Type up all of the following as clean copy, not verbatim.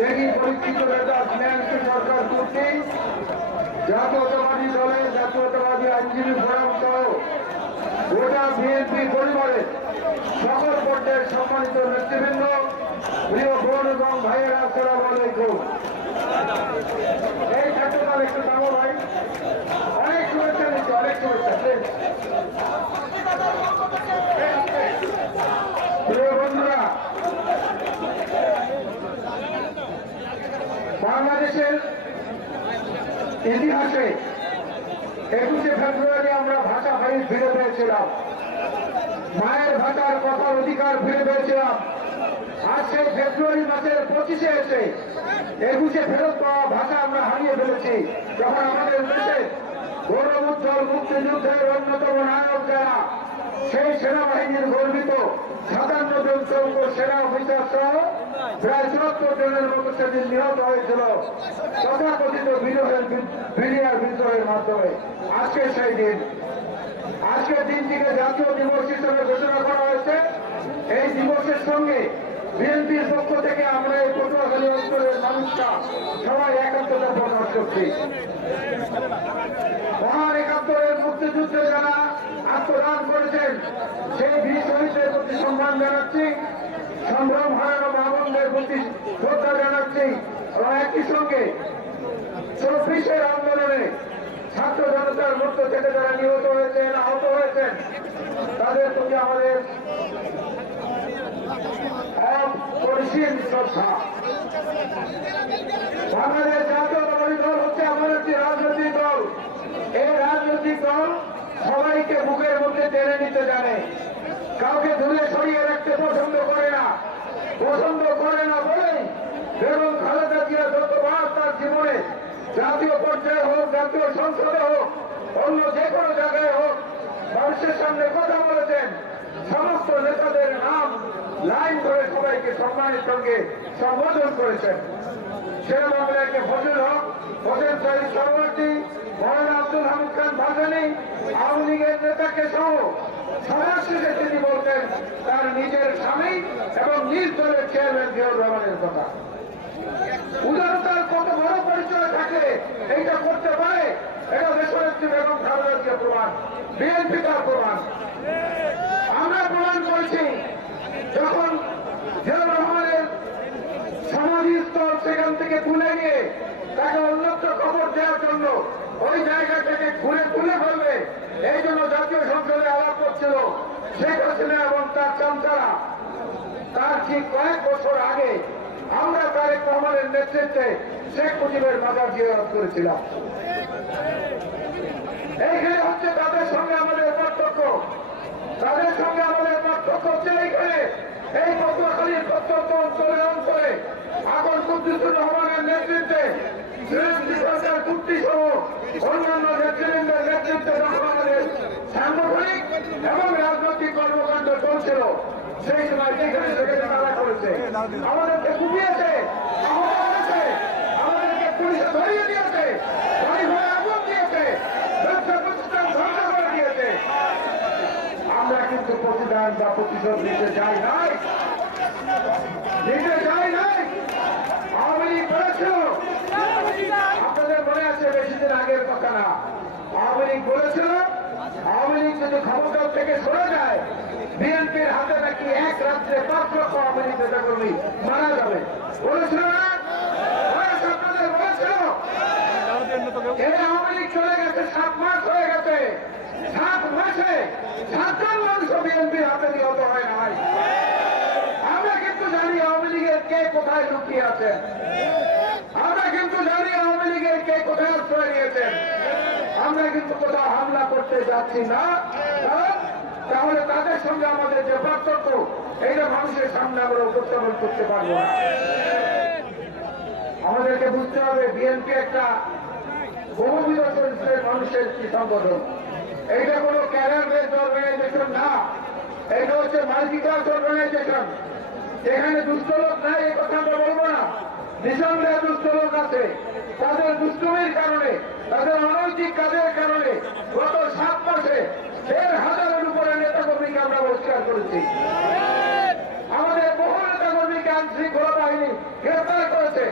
তিনি পরীক্ষিত নেতা বিএনপি সরকার কর্তৃক জাতীয়তাবাদী দলের জাতীয়তাবাদী আইনজীবী ফোরাম সহ গোটা বিএনপি পরিবারের সকল পর্যায়ের সম্মানিত নেতৃবৃন্দ, প্রিয় বোন এবং ভাইয়েরা, আসসালামু আলাইকুম। এই ছাত্রদল একটু দাম ভাই, অনেক শুভেচ্ছা নিচ্ছে, অনেক শুভেচ্ছা। প্রিয় বন্ধুরা, বাংলাদেশের ইতিহাসে 21শে ফেব্রুয়ারি আমরা ভাষা ফিরে পেয়েছিলাম, মায়ের ভাষার কথার অধিকার ফিরে পেয়েছিলাম। আজ সেই ফেব্রুয়ারি মাসের 25-এ এসে 21শে ফেরত পাওয়া ভাষা আমরা হারিয়ে ফেলেছি। যখন আমাদের দেশের গৌরবোজ্জ্বল মুক্তিযুদ্ধের অন্যতম নায়ক যারা, সেই সেনাবাহিনীর গর্বিত 57 জন চৌক সেনা অফিসার সহ প্রায় 74 জনের মতো সেদিন নিহত হয়েছিল তথাকথিত বিডিআর বিদ্রোহের মাধ্যমে। আজকে সেই দিন, আজকের দিনটিকে জাতীয় দিবস হিসেবে ঘোষণা করা হয়েছে। এই দিবসের সঙ্গে বিএনপির পক্ষ থেকে আমরা এই পটুয়াখালী অঞ্চলের মানুষরা সবাই একাত্মতা প্রকাশ করছি। মহান 71-এর মুক্তিযুদ্ধে যারা আত্মদান করেছেন সেই বীর শহীদদের প্রতি সম্মান জানাচ্ছি, সম্ভ্রম হারানো মা-বোনদের প্রতি শ্রদ্ধা জানাচ্ছি এবং একই সঙ্গে 24-এর আন্দোলনে ছাত্র জনতার মধ্য থেকে যারা নিহত হয়েছেন, আহত হয়েছেন, তাদের প্রতি আমাদের অপরিসীম শ্রদ্ধা। বাংলাদেশ জাতীয়তাবাদী দল হচ্ছে আমাদের একটি রাজনৈতিক দল। এই রাজনৈতিক দল সবাইকে বুকের মধ্যে টেনে নিতে জানে, কাউকে দূরে সরিয়ে রাখতে পছন্দ করে না। পছন্দ করে না বলেই বেগম খালেদা জিয়া যতবার তার জীবনে জাতীয় পর্যায়ে হোক, জাতীয় সংসদে হোক, অন্য যে কোনো জায়গায় হোক, মানুষের সামনে কথা বলেছেন, সমস্ত নেতাদের নাম লাইন করে সবাইকে সম্মানের সঙ্গে সম্বোধন করেছেন। শের বাংলাকে ফজল হক, হোসেন শহীদ সরবর্তী, মৌলানা আব্দুল হামিদ খান ভাসানী, আওয়ামী লীগের নেতাকে সহ সবার শেষে তিনি বলতেন তার নিজের স্বামী এবং নিজ দলের চেয়ারম্যান জিয়াউর রহমানের কথা। উদারতার কত বড় পরিচয় থাকে এইটা করতে পারে, এটা দেশনেত্রী বেগম খালেদা জিয়া প্রমাণ, বিএনপি তার প্রমাণ। আমরা প্রমাণ করেছি যখন জিয়াউর রহমানের সমাধিস্থল সেখান থেকে তুলে নিয়ে তাকে অন্যত্র খবর দেওয়ার জন্য ওই জায়গাটাকে ঘুরে তুলে ফেলবে, এই জন্য জাতীয় সংসদে আলাপ করছিল শেখ হাসিনা এবং তার চামচারা। তার ঠিক কয়েক বছর আগে আমরা তারেক রহমানের নেতৃত্বে শেখ মুজিবের মাজার জিয়ারত করেছিলাম। এইখানে হচ্ছে তাদের সঙ্গে আমাদের পার্থক্য। তাদের সঙ্গে আমাদের পার্থক্য হচ্ছে এইখানে এই পটুয়াখালীর প্রত্যন্ত অঞ্চলে অঞ্চলে আবুল কুদ্দুসুর রহমানের নেতৃত্বে সরকার চুক্তি সহ অন্যান্য নেতৃবৃন্দের নেতৃত্বে আমাদের সাংগঠনিক এবং রাজনৈতিক কর্মকাণ্ড চলছিল। সেই সময় যেখানে সেখানে তারা করেছে, আমাদেরকে কুপিয়েছে, আমাদেরকে পুলিশে ধরিয়ে দিয়েছে, বাড়ি ঘরে আগুন দিয়েছে, ব্যবসা প্রতিষ্ঠান ধ্বংস করে দিয়েছে। আমরা কিন্তু প্রতিদান বা প্রতিশোধ নিতে চাই নাই, নিতে চাই নাই। আওয়ামী লীগ বলেছিল, আপনাদের মনে আছে বেশি দিন আগের কথা না, আওয়ামী লীগ বলেছিল আওয়ামী লীগ যদি ক্ষমতা থেকে সরে যায় বিএনপির হাতে নাকি এক রাত্রে 5 লক্ষ আওয়ামী লীগ নেতা কর্মী মারা যাবে। বলেছিল না? আপনাদের বলেছিল। এই আওয়ামী লীগ চলে গেছে, 7 মাস হয়ে গেছে। 7 মাসে 7 জন মানুষ বিএনপির হাতে নিহত হয় নাই। আমরা কিন্তু জানি আওয়ামী লীগের কে কোথায় লুকিয়ে আছেন, আমরা কিন্তু জানি আওয়ামী লীগের কে কোথায় আশ্রয় নিয়েছেন। আমরা কিন্তু কোথাও হামলা করতে যাচ্ছি না, তাহলে তাদের সঙ্গে আমাদের যে পার্থক্য এইটা মানুষের সামনে আমরা উপস্থাপন করতে পারবো না। আমাদেরকে বুঝতে হবে বিএনপি একটা বহুবিধ চরিত্রের মানুষের কি সংগঠন। এইটা কোনো ক্যারিয়ার বেসড অর্গানাইজেশন না, এইটা হচ্ছে মাল্টিকাস্ট অর্গানাইজেশন। এখানে দুষ্ট লোক নাই এই কথা আমরা বলবো না, নিঃসন্দেহে দুষ্ট লোক আছে। তাদের দুষ্টমির কারণে, তাদের অনৈতিক কাজের কারণে গত 7 মাসে 1,500-এর উপরে নেতা কর্মীকে আমরা বহিষ্কার করেছি। আমাদের বহু নেতা কর্মীকে আইনশৃঙ্খলা বাহিনী গ্রেফতার করেছে।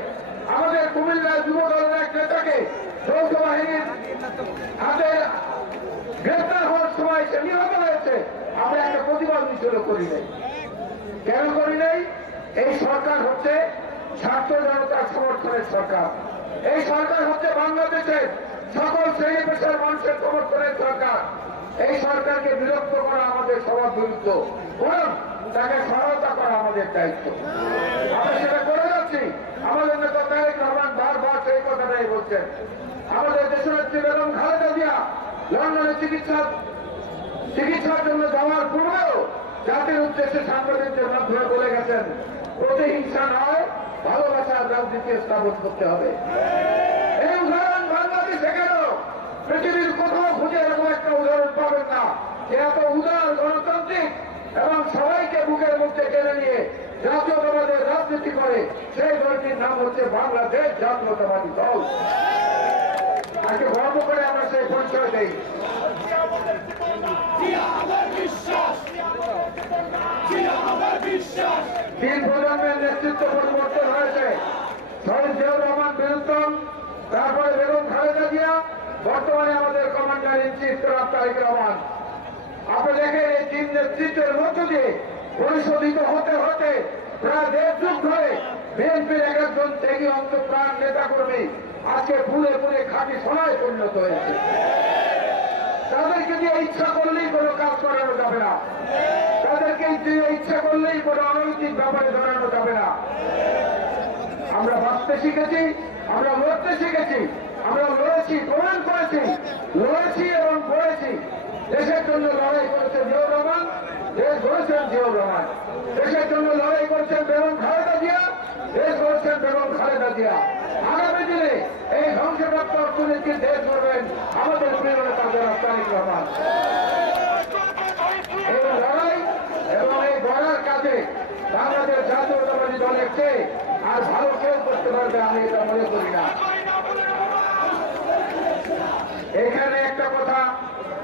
হাতে গ্রেপ্তার হওয়ার সময় সে নিহত হয়েছে, আমরা একটা প্রতিবাদ মিছিল করি নাই। কেন করি নাই? এই সরকার হচ্ছে ছাত্র জনতার সমর্থনের সরকার। এই সরকার হচ্ছে বাংলাদেশের সকল শ্রেণী পেশার মানুষের সমর্থনের সরকার। এই সরকারকে বিরক্ত করা আমাদের সবার বিরুদ্ধ, বরং তাকে সহায়তা করা আমাদের দায়িত্ব। আমরা সেটা করে যাচ্ছি। আমাদের নেতা তারেক রহমান বারবার সেই কথাটাই বলছেন। আমাদের দেশনেত্রী বেগম খালেদা জিয়া লন্ডনে চিকিৎসার জন্য যাওয়ার পূর্বেও জাতির উদ্দেশ্যে সাংবাদিকদের মাধ্যমে বলে গেছেন, প্রতিহিংসা নয়, ভালোবাসার রাজনীতি স্থাপন করতে হবে। এই উদাহরণ বাংলাদেশে কেন? পৃথিবীর কোথাও খুঁজে এরকম একটা উদাহরণ পাবেন না যে এত উদার, গণতান্ত্রিক এবং সবাইকে বুকের মধ্যে টেনে নিয়ে জাতীয়তাবাদের রাজনীতি করে। সেই দলটির নাম হচ্ছে বাংলাদেশ জাতীয়তাবাদী দল। আজকে গর্ব করে আমরা সেই পরিচয় দেই। তিন প্রজন্মের নেতৃত্ব পরিবর্তন হয়েছে। শহীদ জিয়াউর রহমান বীরুত্তম, তারপরে বেগম খালেদা জিয়া, বর্তমানে আমাদের কমান্ডার ইন চিফ জনাব তারেক রহমান। আপনি দেখেন এই তিন নেতৃত্বের মধ্য দিয়ে পরিশোধিত হতে হতে প্রায় 1.5 যুগ ধরে বিএনপির এক একজন ত্যাগী অন্তঃপ্রাণ নেতা কর্মী আজকে পুরে পুরে খাঁটি সোনায় পরিণত হয়েছে। তাদেরকে দিয়ে ইচ্ছা করলেই কোনো কাজ করানো যাবে না, তাদেরকে দিয়ে ইচ্ছা করলেই কোনো অনৈতিক ব্যাপারে ধরানো যাবে না। আমরা বাঁচতে শিখেছি, আমরা লড়তে শিখেছি, আমরা লড়েছি, প্রমাণ করেছি, লড়েছি এবং করেছি। দেশের জন্য লড়াই করেছেন জিয়াউর রহমান, দেশ গড়েছেন জিয়াউর রহমান। দেশের জন্য লড়াই করেছেন বেগম খালেদা জিয়া, দেশ গড়েছেন বেগম খালেদা জিয়া। আগামী দিনে এই ধ্বংসপ্রাপ্ত অর্থনীতির দেশ গড়বেন আমাদের প্রিয় নেতা জনাব তারেক রহমান। এই লড়াই এবং এই গড়ার কাজে বাংলাদেশ জাতীয়তাবাদী দলের চেয়ে আর ভালো কেউ করতে পারবে আমি এটা মনে করি না। এখানে একটা কথা,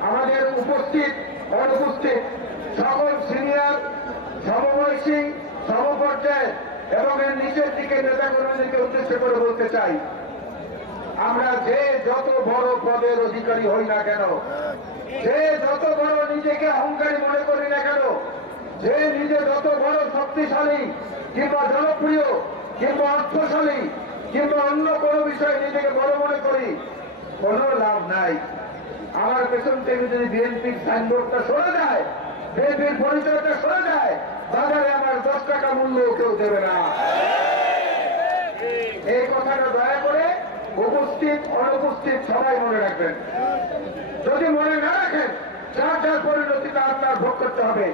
আমাদের উপস্থিত অনুপস্থিত সকল সিনিয়র, সমবয়সী, সমপর্যায় এবং এর নিচের দিকে নেতাকর্মীদেরকে উদ্দেশ্য করে বলতে চাই, আমরা যে যত বড় পদের অধিকারী হই না কেন, যে যত বড় নিজেকে অহংকারী মনে করি না কেন, যে নিজে যত বড় শক্তিশালী কিংবা জনপ্রিয় কিংবা অর্থশালী কিংবা অন্য কোনো বিষয়ে নিজেকে বড় মনে করি, কোনো লাভ নাই। আমার পেছন থেকে যদি বিএনপির সাইনবোর্ডটা সরে যায়, বিএনপির পরিচয়টা সরে যায়, বাজারে আমার 10 টাকা মূল্য কেউ দেবে না। এই কথাটা দয়া করে উপস্থিত অনুপস্থিত সবাই মনে রাখবেন। যদি মনে না রাখেন, যার যার পরিণতিটা আপনার ভোগ করতে হবে।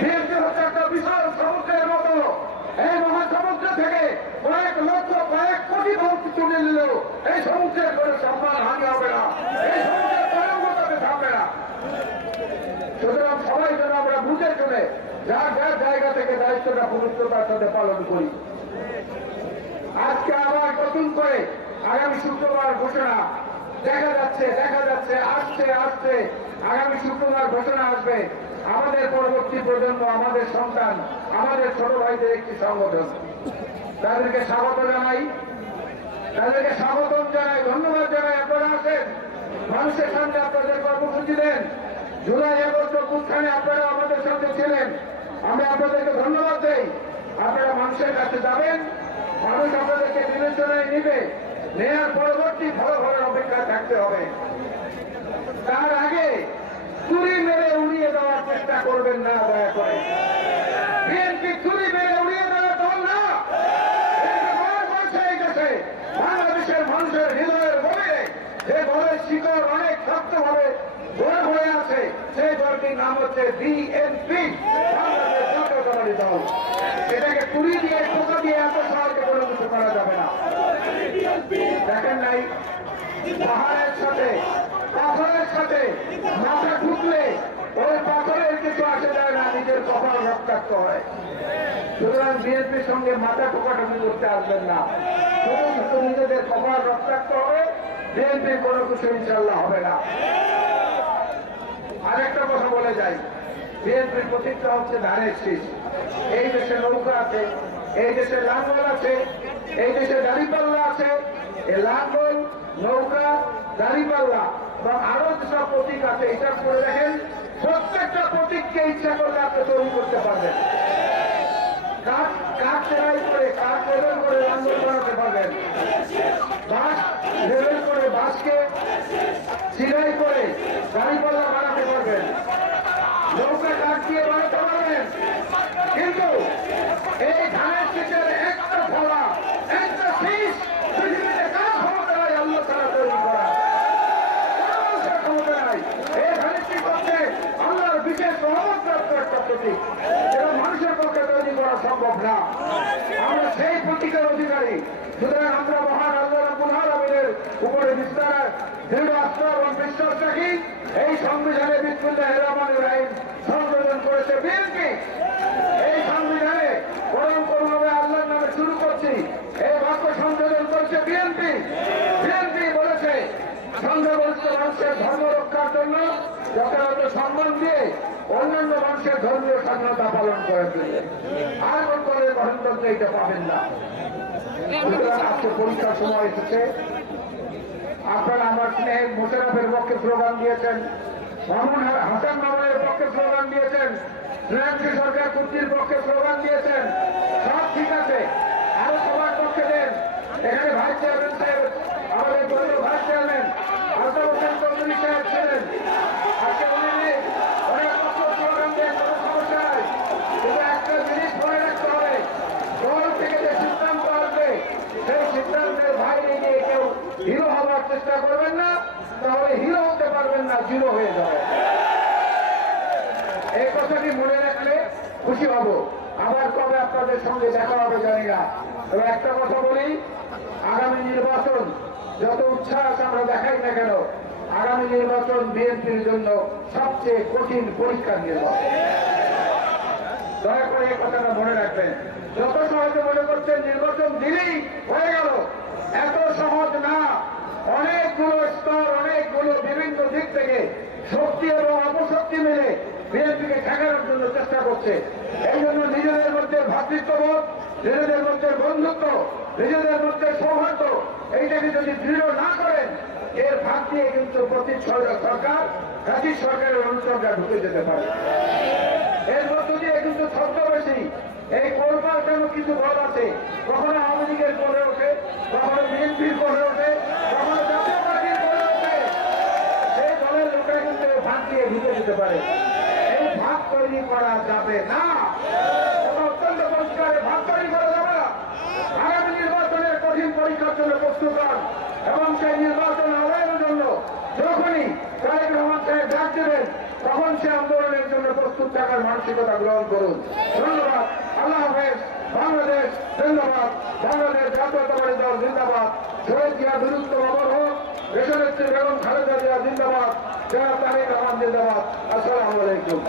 বিএনপি হচ্ছে একটা বিশাল সমুদ্রের মতো। এই মহাসমুদ্র থেকে কয়েক লক্ষ, কয়েক কোটি লোক তুলে নিলেও এই সমুদ্রের কোনো সম্মান হানি হবে না, এই সমুদ্রের তরঙ্গতাতে থাকবে না। সুতরাং সবাই যেন আমরা বুঝে চলে যার যার জায়গা থেকে দায়িত্বটা পবিত্রতার সাথে পালন করি। আজকে আবার নতুন করে আগামী শুক্রবার ঘোষণা দেখা যাচ্ছে আসছে আগামী শুক্রবার ঘোষণা আসবে। আমাদের পরবর্তী প্রজন্ম, আমাদের সন্তান, আমাদের ছোট ভাইদের একটি সংগঠন, তাদেরকে স্বাগত জানাই, তাদেরকে স্বাগতম জানাই, ধন্যবাদ জানাই। আপনারা আসেন, মানুষের সামনে আপনাদের কর্মসূচি দেন। জুলাই আগস্ট অভ্যুত্থানে আপনারা আমাদের সাথে ছিলেন, আমরা আপনাদেরকে ধন্যবাদ দেই। আপনারা মানুষের কাছে যাবেন, মানুষ আপনাদেরকে বিবেচনায় নিবে, নেওয়ার পরবর্তী ফলাফলের অপেক্ষায় থাকতে হবে। তার আগে চুরি মেরে উড়িয়ে দেওয়ার চেষ্টা করবেন না, দয়া করে। বিএনপি চুরি মেরে উড়িয়ে দেওয়ার দল না। বাংলাদেশের মানুষের হৃদয়ের গভীরে যে দলের শিকড় অনেক শক্তভাবে গড়ে হয়ে আছে, সেই দলটির নাম হচ্ছে বিএনপি, বাংলাদেশ জাতীয়তাবাদী দল। এটাকে চুরি দিয়ে, টোকা দিয়ে এত সহজে কোনো কিছু করা যাবে না। দেখেন নাই, পাহাড়ের সাথে পাথরের সাথে মাথা ঠুকলে ওই পাথরের কিছু আসে যায় না, নিজের কপাল রক্তাক্ত হয়। সুতরাং বিএনপির সঙ্গে মাথা ঠোকাঠুকি করতে আসবেন না। শুধু নিজেদের কপাল রক্তাক্ত হবে, বিএনপির কোনো কিছু ইনশাল্লাহ হবে না। আরেকটা কথা বলে যাই, বিএনপির প্রতীকটা হচ্ছে ধানের শীষ। এই দেশে নৌকা আছে, এই দেশে লাঙ্গল আছে, এই দেশে দাঁড়িপাল্লা আছে। এই লাঙ্গল, নৌকা, দাঁড়িপাল্লা বা আরো যেসব প্রতীক আছে হিসাব করে দেখেন, প্রত্যেকটা প্রতীককে ইচ্ছা করলে আপনি তৈরি করতে পারবেন। কাঠ সেলাই করে, কাঠ লেবেল করে লাঙ্গল বানাতে পারবেন। বাঁশ লেবেল করে বাঁশকে সিলাই করে দাঁড়িপাল্লা বানাতে পারবেন। নৌকা কাঠ দিয়ে বানাতে পারবেন। কিন্তু এই ধানের শীষের একটা ফলা, একটা শীষ পৃথিবীতে কার ক্ষমতা নাই আল্লাহ তারা তৈরি করা, ক্ষমতা নাই। এই ধানের শীষ হচ্ছে আল্লাহর বিশেষ রহমতপ্রাপ্ত একটা প্রতীক, যেটা মানুষের পক্ষে তৈরি করা সম্ভব না। আমরা সেই প্রতীকের অধিকারী। সুতরাং আমরা মহান আল্লাহ রাব্বুল আলামিনের উপরে বিস্তার দৃঢ় আস্থা এবং বিশ্বাস রাখি। এই সংবিধানে বিসমিল্লাহির রহমানির রহিম সংশোধন করেছে বিএনপি। এই সংবিধানে করম করুণভাবে আল্লাহর নামে শুরু করছি, এই বাক্য সংশোধন করেছে বিএনপি। বিএনপি বলেছে সংখ্যাগরিষ্ঠ মানুষের ধর্ম রক্ষার জন্য যথাযথ সম্মান দিয়ে অন্যান্য মানুষের ধর্মীয় স্বাধীনতা পালন করে ফেলবে। আর কোন দলের গণতন্ত্রে এটা পাবেন না। আজকে পরীক্ষার সময় এসেছে, আপনারা আমার স্নেহের মোশাররফের পক্ষে স্লোগান দিয়েছেন, মামুন হাসান মামুনের পক্ষে স্লোগান দিয়েছেন, শ্রীলঙ্কা সরকার কর্তৃর পক্ষে স্লোগান দিয়েছেন, সব ঠিক আছে, আরো সবার পক্ষে দেন। এখানে ভাইস চেয়ারম্যান সাহেব, আমাদের দলীয় ভাইস চেয়ারম্যান আসাদ হোসেন চৌধুরী সাহেব ছিলেন, আজকে উনি নেই, অনেক পক্ষ স্লোগান দেন, কোনো সমস্যা নাই। কিন্তু একটা জিনিস মনে রাখতে হবে, দল থেকে যে সিদ্ধান্ত আসবে সেই সিদ্ধান্তের বাইরে গিয়ে কেউ হিরো হওয়ার চেষ্টা করবেন না, তাহলে হিরো হতে পারবেন না, জিরো হয়ে যাবে। এই কথাটি মনে রাখলে খুশি হব। আবার কবে আপনাদের সঙ্গে দেখা হবে জানি না, তবে একটা কথা বলি, আগামী নির্বাচন যত উচ্ছ্বাস আমরা দেখাই না কেন, আগামী নির্বাচন বিএনপির জন্য সবচেয়ে কঠিন পরীক্ষার নির্বাচন। দয়া করে এই কথাটা মনে রাখবেন। যত সহজে মনে করছেন নির্বাচন দিলেই হয়ে গেল, এত সহজ না। অনেকগুলো স্তর, অনেকগুলো বিভিন্ন দিক থেকে শক্তি এবং অপশক্তি মিলে বিএনপিকে ঠেকানোর জন্য চেষ্টা করছে। এই জন্য নিজেদের মধ্যে ভ্রাতৃত্ববোধ, নিজেদের মধ্যে বন্ধুত্ব, নিজেদের মধ্যে সৌহার্দ্য, এইটাকে যদি দৃঢ় না করেন, এর ভাগ দিয়ে কিন্তু প্রতি সরকার জাতীয় সরকারের অনুচরটা ঢুকে যেতে পারে। এর মধ্য দিয়ে কিন্তু ছদ্মবেশী এই কোলপাল্টানো কিছু দল আছে, কখনো আওয়ামী লীগের করে ওঠে, কখনো বিএনপির করে ওঠে, কখনো জাতীয় পার্টির করে ওঠে। সেই দলের লোকেরা কিন্তু ভাগ দিয়ে ঢুকে যেতে পারে। এই ভাগ তৈরি করা যাবে না, অত্যন্ত পরিষ্কারে ভাগ তৈরি করা যাবে না। আগামী নির্বাচনের কঠিন পরীক্ষার জন্য প্রস্তুত হন এবং সেই নির্বাচন আদায়ের জন্য যখনই তারেক রহমান সাহেব ডাক দেবেন, তখন সে আন্দোলনের জন্য প্রস্তুত থাকার মানসিকতা গ্রহণ করুন। ধন্যবাদ। আল্লাহ হাফেজ। বাংলাদেশ জিন্দাবাদ। বাংলাদেশ জাতীয়তাবাদী দল জিন্দাবাদ। শহীদ জিয়া বিরুদ্ধ অমর হোক। দেশনেত্রী বেগম খালেদা জিয়া জিন্দাবাদ। জনাব তারেক রহমান জিন্দাবাদ। আসসালামু আলাইকুম।